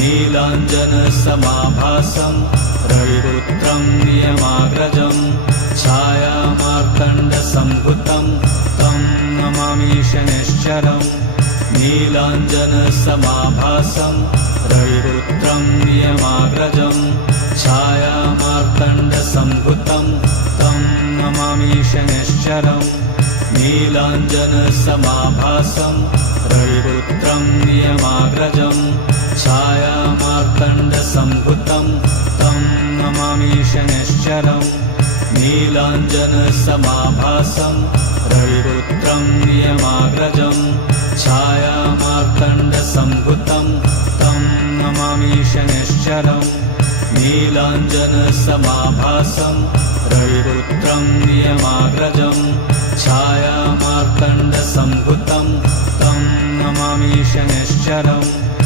नीलाञ्जनसमाभासं रविपुत्रं नियमाग्रजं छायामार्तण्डसम्भुतं तं नमामि शनैश्चरम् नीलाञ्जनसमाभासं रविपुत्रं नियमाग्रजं छायामार्तण्डसम्भुतं तं नमामि शनैश्चरम् नीलाञ्जनसमाभासं रविपुत्रं नियमाग्रजं छायामार्तण्डसम्भुतं तं नमामि शनैश्चरम् नीलाञ्जनसमाभासं रविपुत्रं नियमाग्रजं छायामार्तण्डसम्भुतं तं नमामि शनैश्चरम् नीलाञ्जनसमाभासं रविपुत्रं नियमाग्रजं छायामार्तण्डसम्भुतं तं नमामि शनैश्चरम्